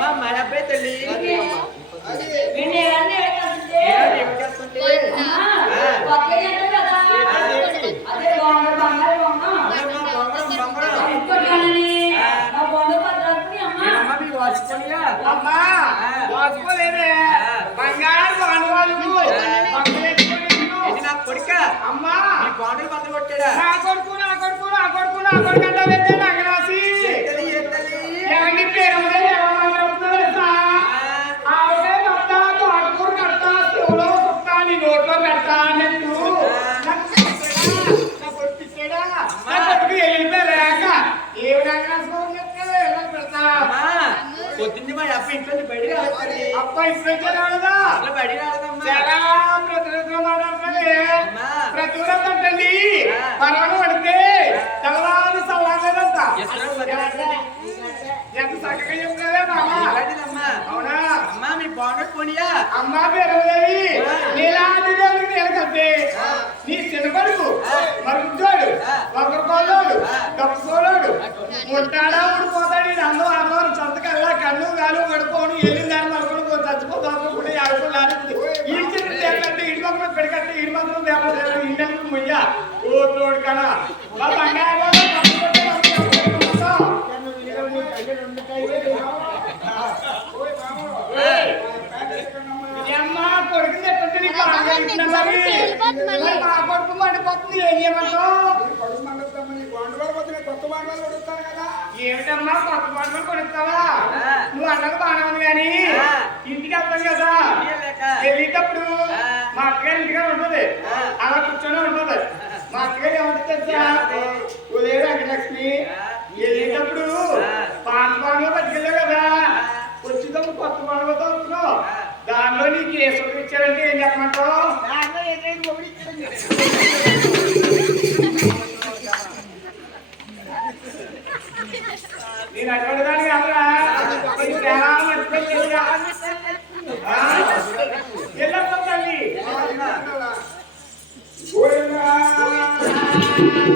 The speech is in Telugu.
అమ్మ మా అబ్బాయి తల్లి కొడుక? అమ్మా. కొడుకు నా కొడుకు నా కొడుకు నా కొడుకు అసలు బయటికి రాలేదమ్మా. చాలా ప్రతిరోజు మాట్లాడుతుంది. అమ్మా. ప్రతిరోజు అంటండి. ఆ. పర్వాలు పడితే తెల్లవారు వదిలేస్తే. ఎంత చక్కగా చెప్తావే మామ. ఇలాంటిదమ్మా. అవునా? అమ్మా మీ బాండలు పోనీయా అమ్మా. పేరుదేవి ఆ. ఆ. నీ చిన్న కొడుకు ఆ. ఒకరు కోలోడు. డబ్బు కోలోడు ఉంటాడా ఊడిపోతాడు ఇది అందరూ అందరూ సంతకల్లా కన్ను గాలు పడిపోను ఎల్లు దాని మరొకరు చచ్చిపోతాను కూడా ఆడుకోలేదు ఈ చిన్న దేవుడంటే ఇడి మాత్రం పెడకంటే ఇడి మాత్రం దేవత ఇల్లు ముయ్య ఓ తోడు మా కొడుకు చేయమంటావు? ఏమిటమ్మా కొత్త కొడుతావా ఆ. నువ్వు అన్నది బాగానే ఉంది కానీ. ఇంటికి వెళ్తాం కదా. వెళ్ళేటప్పుడు. మా అక్కగారి ఇంటిగా ఉంటది. అలా కూర్చొని ఉంటది మా అక్కగారు ఏమంటుంది తెలుసా? ఉదయం వెంకటలక్ష్మి. వెళ్ళేటప్పుడు. పాత పండుగ పట్టుకెళ్ళావు కదా. వచ్చేటప్పుడు కొత్త పండుగతో వస్తున్నావు. దానిలో నీకు ఏ ఇచ్చారంటే ఏం చెప్పమంటావు నేను అటువంటి దాన్ని కాదురా నీకు చాలా మర్చిపోయిందిరా. ఆ? వెళ్ళొస్తాం తల్లి అమ్మా. గోవిందా